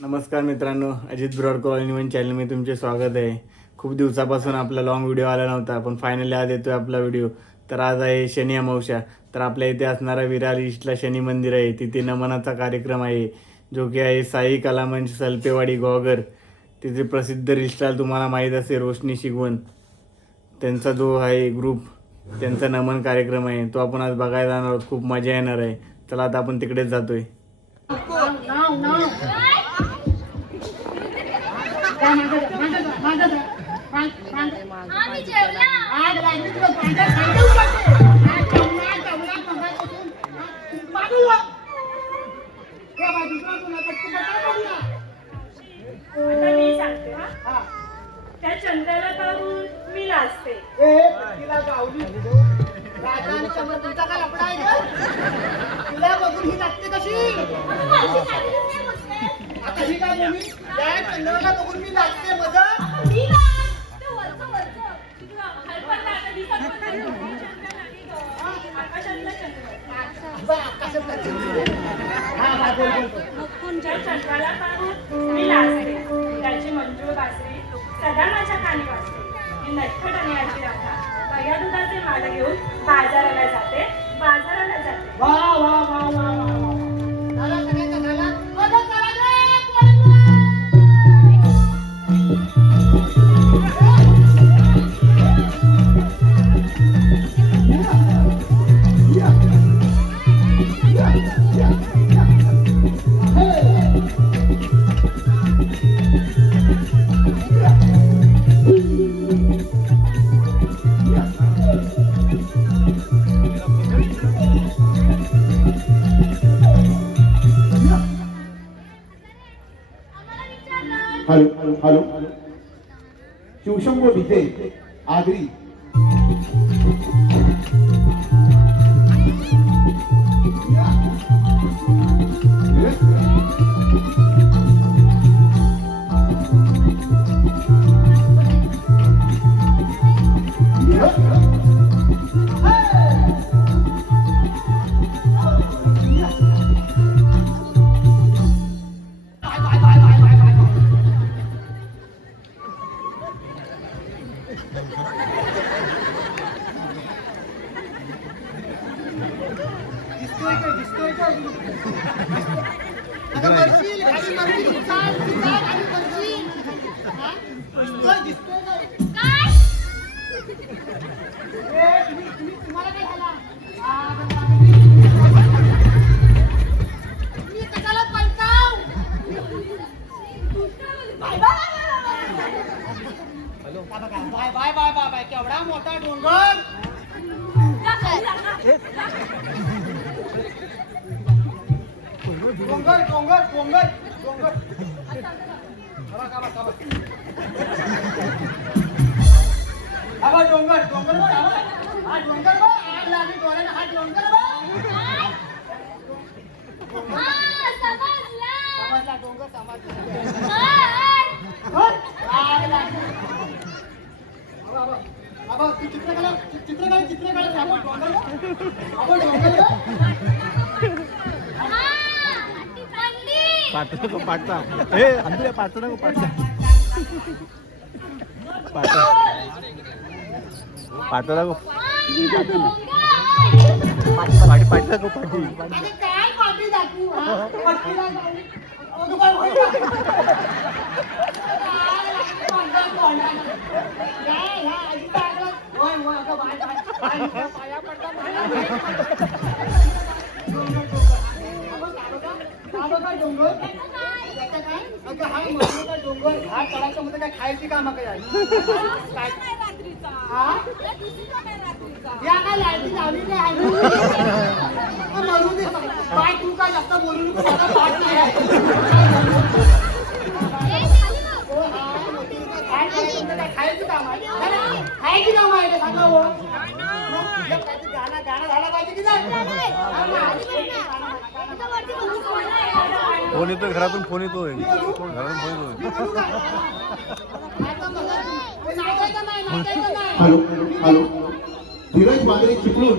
नमस्कार मित्रांनो, Ajit broad colony one चॅनलमध्ये तुमचे स्वागत आहे. खूप दिवसापासून आपला लॉंग व्हिडिओ आला नव्हता, पण फायनली आज येतोय आपला व्हिडिओ. तर आज आहे शनी अमावस्या. तर आपल्या इथे असणारा विरार ईस्टला शनी मंदिर आहे, तिथे नमनाचा कार्यक्रम आहे, जो की आहे साई कलामंच सलपेवाडी गोगर. तिथे प्रसिद्ध रीलस्टार तुम्हाला माहीत असेल रोशनी शिगवण, त्यांचा जो आहे ग्रुप, त्यांचा नमन कार्यक्रम आहे, तो आपण आज बघायला जाणार आहोत. खूप मजा येणार आहे. चला आता आपण तिकडेच जातोय. त्या चंद्राला पाहून मी लाजते. तुमचा काय लपडा आहे का? तुला बघून ही लागते कशी? आता ही काय बोलली? त्या चंद्राला बघून मी लागते मजा. चंद्राला पाहून मी लाजते. त्याची मंजूळ बासरी सदा माझ्या कानी वाजते. मी नटखट आणि आजी राधा पहिल्या दुधाचे माल घेऊन बाजाराला जाते. वा वा वा वा वा. झाला सगळ्यांचा झाला. मदत करा रे. हॅलो हॅलो शिवशंभो भिते आगरी. दिसतोय का? अगं मरशील, खाली मरशील, चाल, चाल, खाली मरशील. हा? दिसतोय का? तुम्हाला काय झाला? तुम्ही कशाला पळताव? Bye bye bye bye bye. केवढा मोठा डोंगर. डोंगर डोंगर डोंगर डोंगर. हा डोंगर डोंगर बघ. हा डोंगर बघ. आग लागली डोळ्याला. हा डोंगर बघ. समजला डोंगर समजला. आग लागली. बाबा तू चित्रकला आपण डोंगर आपण डोंगर पाटचा नको पाटचा. हे अंधुऱ्या पाटचा नको पाटचा. पाटचा नको पाटी पाटचा नको पाटी. अरे काय पाठी दाखवू? हा पट्टीला जाऊ. तू काय होईल? पाया पडता डोंगर. डोंगर हा तळाच्या मध्ये काय खायची कामं काय? या काय लाईटी लावली नाही. मरू दे पाय. तू काय जास्त बोलू नको. माझा पाठ नाही आहे. खायची काम आहे. खायची काम आहे सांगा. गाणं गाणं झाला पाहिजे की नाही? फोन येतोय घरातून. फोन येतोय घरातून. फोन येतोय. हॅलो हॅलो धीरज मांजरे चिपळूण.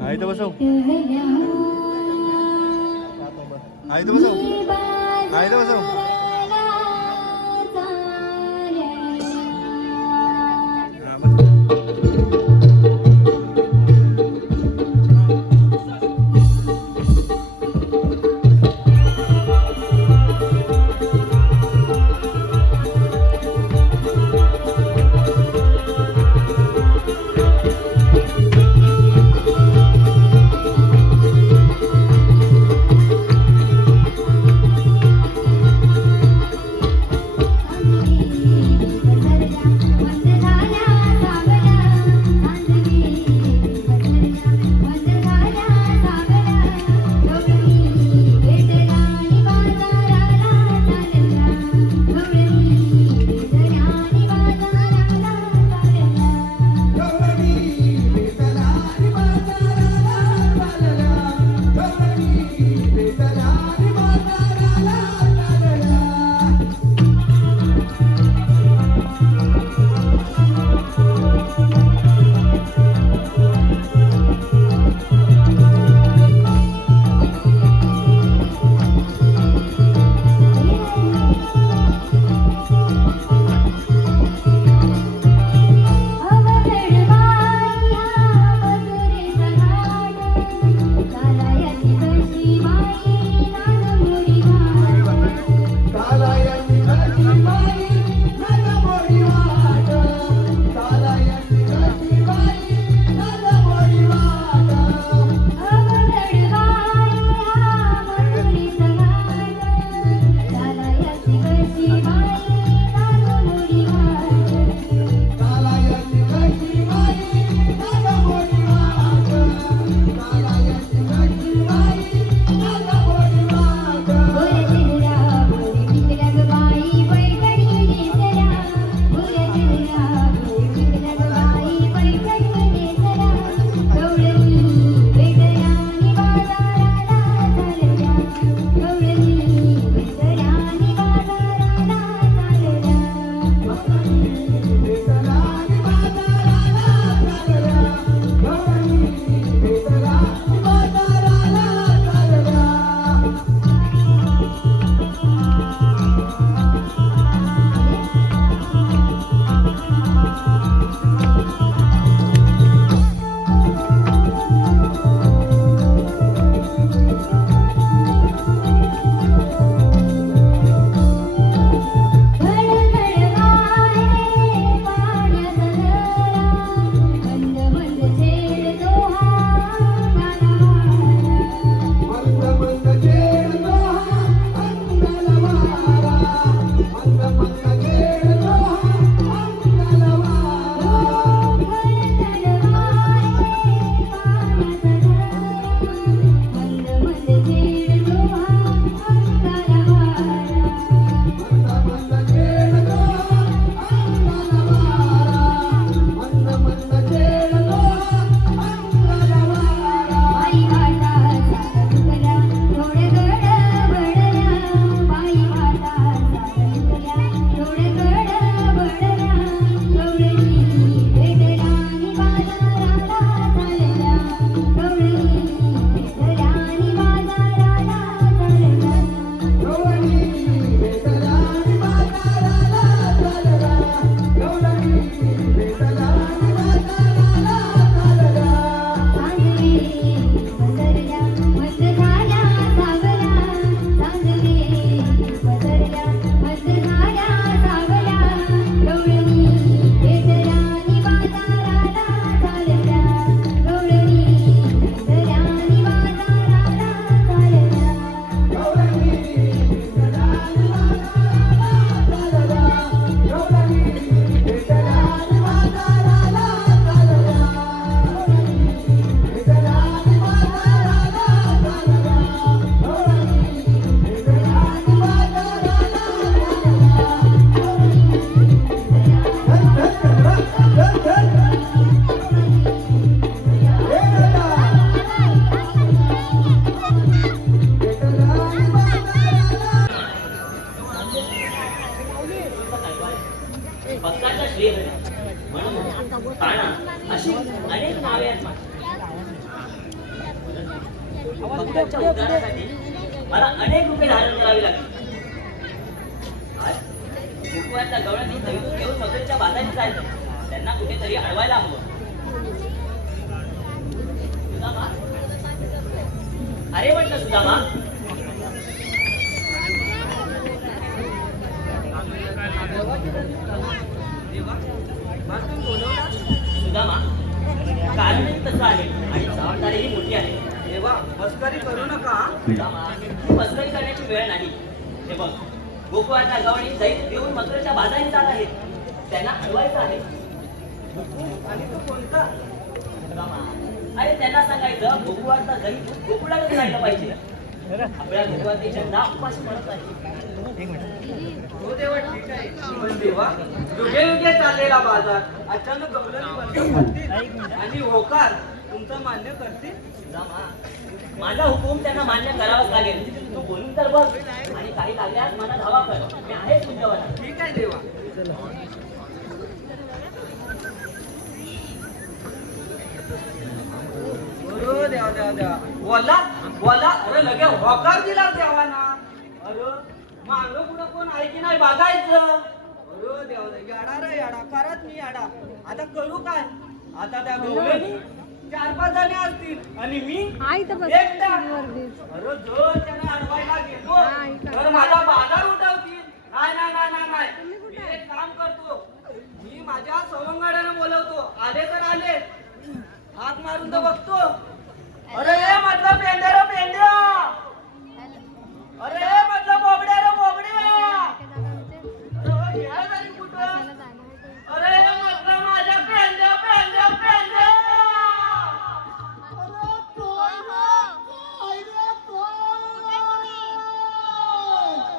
हा इथं बसव, हा इथं बसव, हा इथं बसव. गावाच्या उद्धारासाठी मला अनेक रुपये धारण करावे लागले. आज गोकुळाच्या गवळणी दैवत घेऊन मगरच्या बाजारी जायचं, त्यांना कुठेतरी अडवायला हवं. सुदामा, अरे म्हटलं सुदामा, सुदामा, कारणही तसं आहे आणि जबाबदारीही मोठी आहे. देवा मस्करी करू नका. सुदामा, ही मस्करी करण्याची वेळ नाही. हे बघ, गोकुळाच्या गवळणी दैवत घेऊन मगरच्या बाजारी जात आहेत, त्यांना अडवायचं आहे. आणि तो कोणता? सुदामा, अरे त्यांना सांगायचं गोकुळाचा दैवत गोकुळातच राहिलं पाहिजे. आपल्या गोकुळाची जनता उपाशी म्हणत आहे. हो देवा ठीक आहे. पण देवा युगे युगे चाललेला बाजार अचानक गवलनी बंद करतील आणि होकार तुमचं मान्य करतील. सुदामा, माझा हुकूम त्यांना मान्य करावाच लागेल. तू बोलून तर बघ आणि काही लागल्यास मला धावा कर. मी आहे तुमच्यावर. ठीक आहे देवा. अरे देवा देवा देवा बोला बोला. अरे लगे होकार दिला देवाना. अरे मागं पुढं कोण आहे की नाही बघायचं. अरे देवा देवा याडा रे याडा करत मी याडा. आता करू काय? आता त्या गवळणी 4-5 जणी असतील आणि मी एकटा. अरे जो त्याने अडवायला घेतो तर माझा बाजार उठवतील. नाही नाही नाही नाही नाही. मी एक काम करतो, मी माझ्या सवंगड्याने बोलवतो. आले तर आले, हात मारून तर बघतो. अरे म्हटलं पेंड्या रे पेंड्या. अरे म्हटलं बोबड्या रे बोबड्या. अरे गेला तरी कुठं? अरे म्हटलं माझ्या पेंड्या पेंड्या पेंड्या. अरे तोय रे, तोय रे, तोय.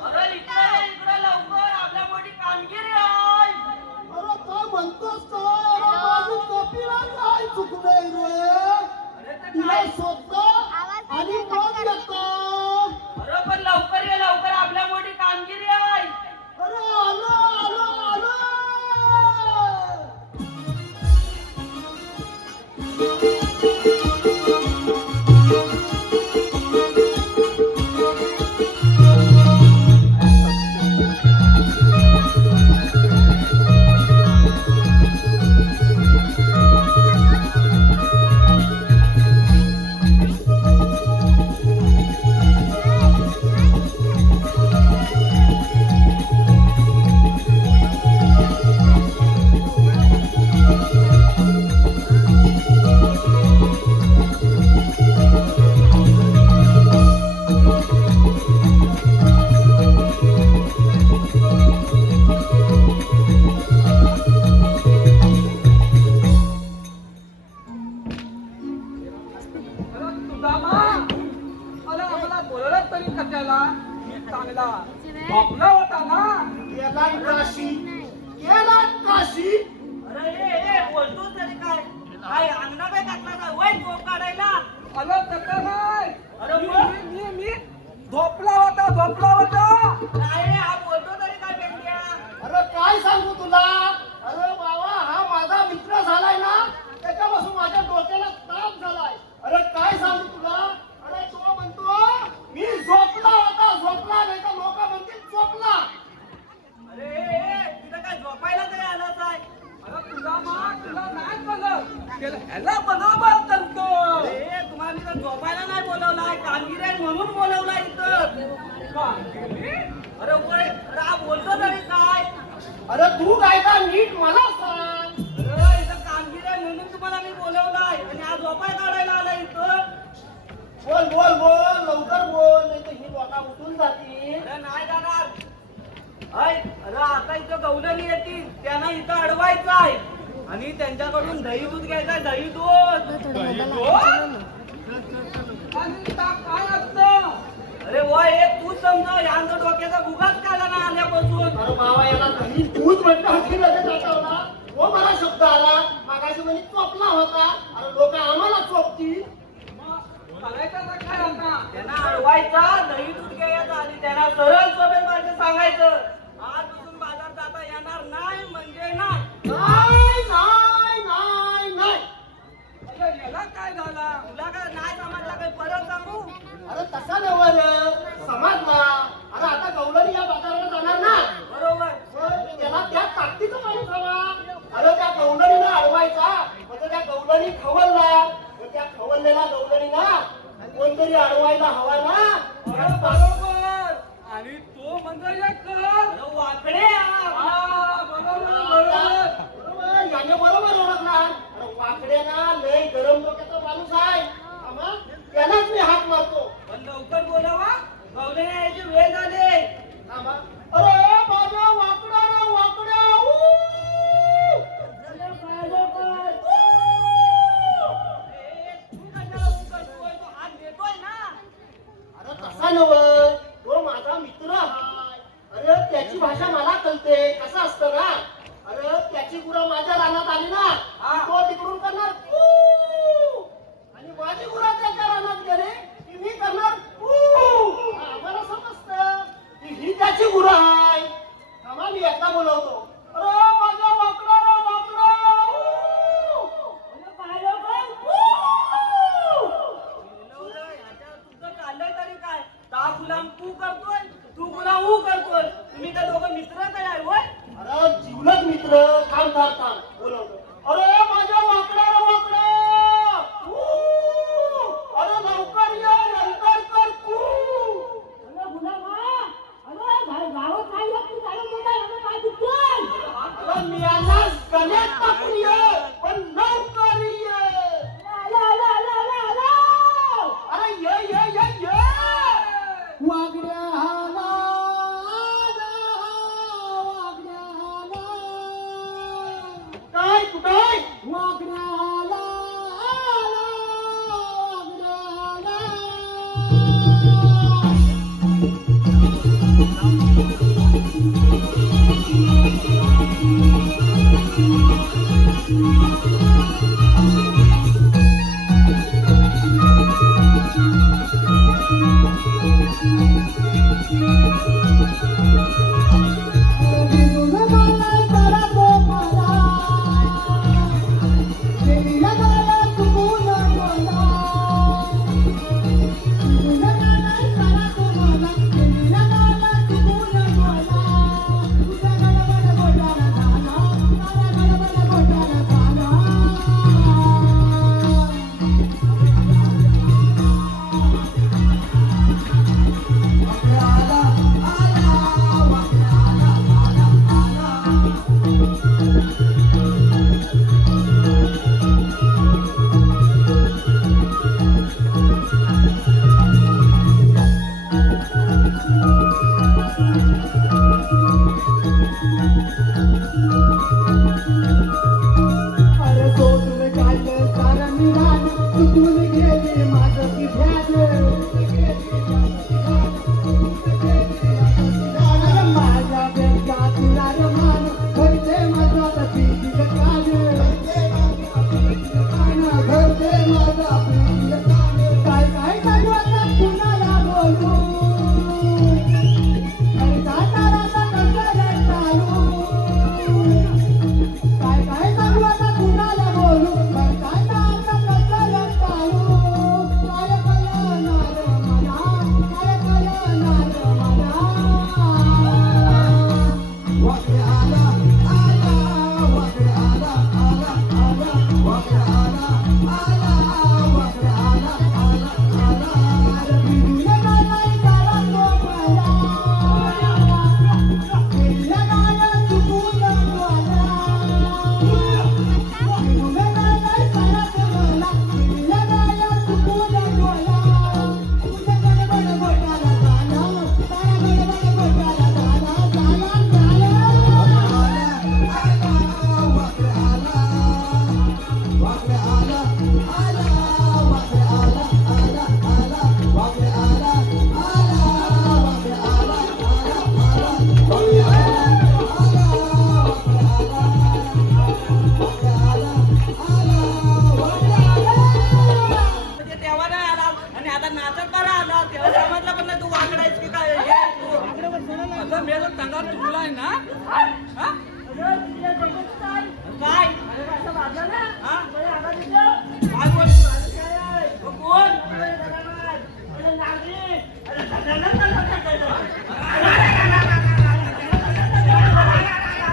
अरे इकडे इकडे लवकर, आपल्या मोठी कामगिरी आहे. अरे काय म्हणतोस काय? अरे माझी कपिला काय चुकलंय रे? अरे ते तिला काय? शोधतो आणि मग येतो. अरे पण लवकर ये लवकर, आपल्या मोठी कामगिरी आहे. अरे आलो आलो आलो. अरे सुदामा, अरे आम्हाला बोलवलं तरी कशाला? मी चांगला झोपला होता ना. गेला काशी, गेला काशी. अरे ए बोलतो तरी काय? काय अंगणा काय घातला काय? वय झोप काढायला. अरे तसं नाही. अरे मी झोपला होता. काय रे हा बोलतो तरी काय पेंड्या? अरे काय सांगू तुला? अरे बाबा हा माझा मित्र झालाय ना, त्याच्यापासून माझ्या डोक्याला ताप झालाय. अरे काय सांगू तुला? अरे तो म्हणतो मी झोपला नाही तर लोक म्हणतील झोपला. अरे तिथं काय झोपायला तरी आलाच आहे? अरे तुला नाही बोलव, ह्याला बनवलं करतो. अरे तुम्हाला इथं झोपायला नाही बोलवलाय, कामगिरी आहे म्हणून बोलवलाय इथं. कामगिरी? अरे वय, अरे हा बोलतो तरी काय? अरे तू काय का नीट मला सांग. अरे इथं कामगिरी आहे म्हणून तुम्हाला मी बोलवलाय आणि हा झोपाय काढायला आलाय इथं. बोल बोल बोल लवकर बोल, नाही तर ही लोका उठून जातील. अरे नाही जाणार. अरे आता इथं गवलनी येतील, त्यांना इथं अडवायचं आहे आणि त्यांच्याकडून दही दूध घ्यायचं आहे. दही दूध आणि ताक काय असतं? अरे वा हे तू समजा, यांचं डोक्याचा भुगाच काढला ना आल्यापासून. अरे बाबा याला काही दूध म्हणतात की लगेच आठवला. हो मला शब्द आला मागाशी म्हणे चोपला होता. अरे लोक आम्हाला चोपतील. मग सांगायचं आता काय आता? त्यांना अडवायचा, दही दूध घ्यायचं आणि त्यांना सरळ सोबत माझं सांगायचं आजपासून बाजार जाता येणार नाही म्हणजे नाही. नाही नाही नाही नाही. अरे याला काय झाला? तुला काय नाही समजला? काय परत सांगू? अरे तसा नवर समाजला. अरे आता गवळणी या बाजाराला जाणार ना, बरोबर. मग त्याला त्या ताकदीचं माणूस हवा. अरे त्या गवळणीला अडवायचा म्हणजे त्या गवळणी खवलला, तर त्या खवललेला गवळणीला कोणतरी अडवायला हवा ना. अरे बरोबर. आणि तो म्हणजे अरे वाकडे. हा, बरोबर बरोबर. बरोबर, याने बरोबर ओळखला. अरे वाकड्याना लय गरम डोक्याचा माणूस आहे. आम्हा त्यालाच मी हात मारतो. पण लवकर बोलावा, गवले यायची वेळ झाली. आम्हा, अरे माझा वाकडा रे वाकड्या. अरे तसा नव, तो माझा मित्र हाय. अरे त्याची भाषा मला कळते. कसं असतं ना, अरे त्याची गुरं माझ्या रानात आली ना, की तो तिकडून करणार कू. आणि माझी गुरं त्याच्या रानात गेले की मी करणार कू. आम्हाला समजतं की ही त्याची गुरं आहे. आम्हा मी एकदा बोलवतो. अरे माझा वाकडा रे वाकडा. तुझं चाललंय तरी काय? ता गुलाम तू करतोय, तू गुलाम हू करतोय. तुम्ही त्या दोघं मित्र काय आहे होय? अरे जीवलग मित्र. थांब थांब थांब बोलवतो. अरे माझ्या वाकडा रे वाकडा. अरे लवकर ये, नंतर कर तू. अरे मी यांना गणेश टाकून ये, पण लवकर ये. अरे ये. काय कुठे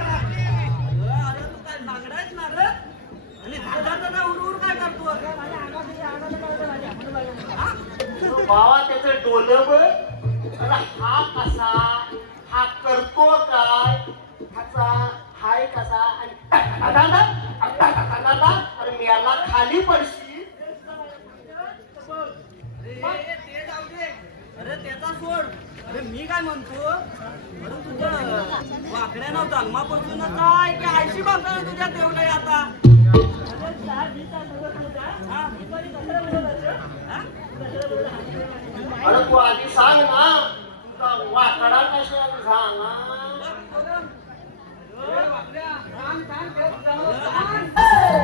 अरे तू काय नागडायच ना रे आणि झाडाचा उर काय करतो बाबा त्याचं डोलं बघ. अरे हा कसा, हा करतो काय, ह्याचा हाय कसा आणि अरे मी याला खाली पडशी. अरे ते जाऊ दे. अरे त्याचा सोड. अरे मी काय म्हणतो, अरे तुझं वाकड्यानं जन्मापासूनच आहे की आयशी बांधताना तुझ्या तेवढं आता हा? हा? अरे तू आधी सांग ना, तुझा वाकडा कशा सांग हा? अरे वाकड्या, सांग, सांग, सांग.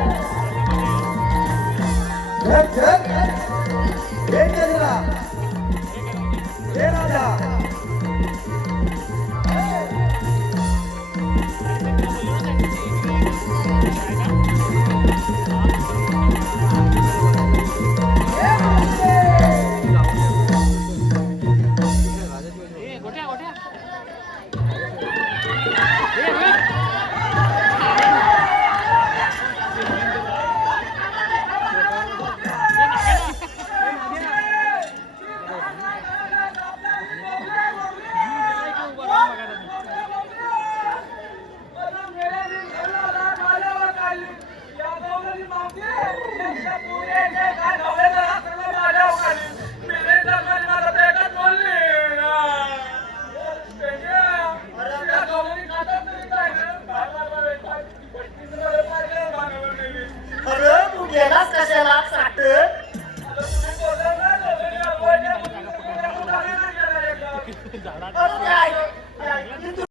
अरे तू गेलास कशाला साठ? तू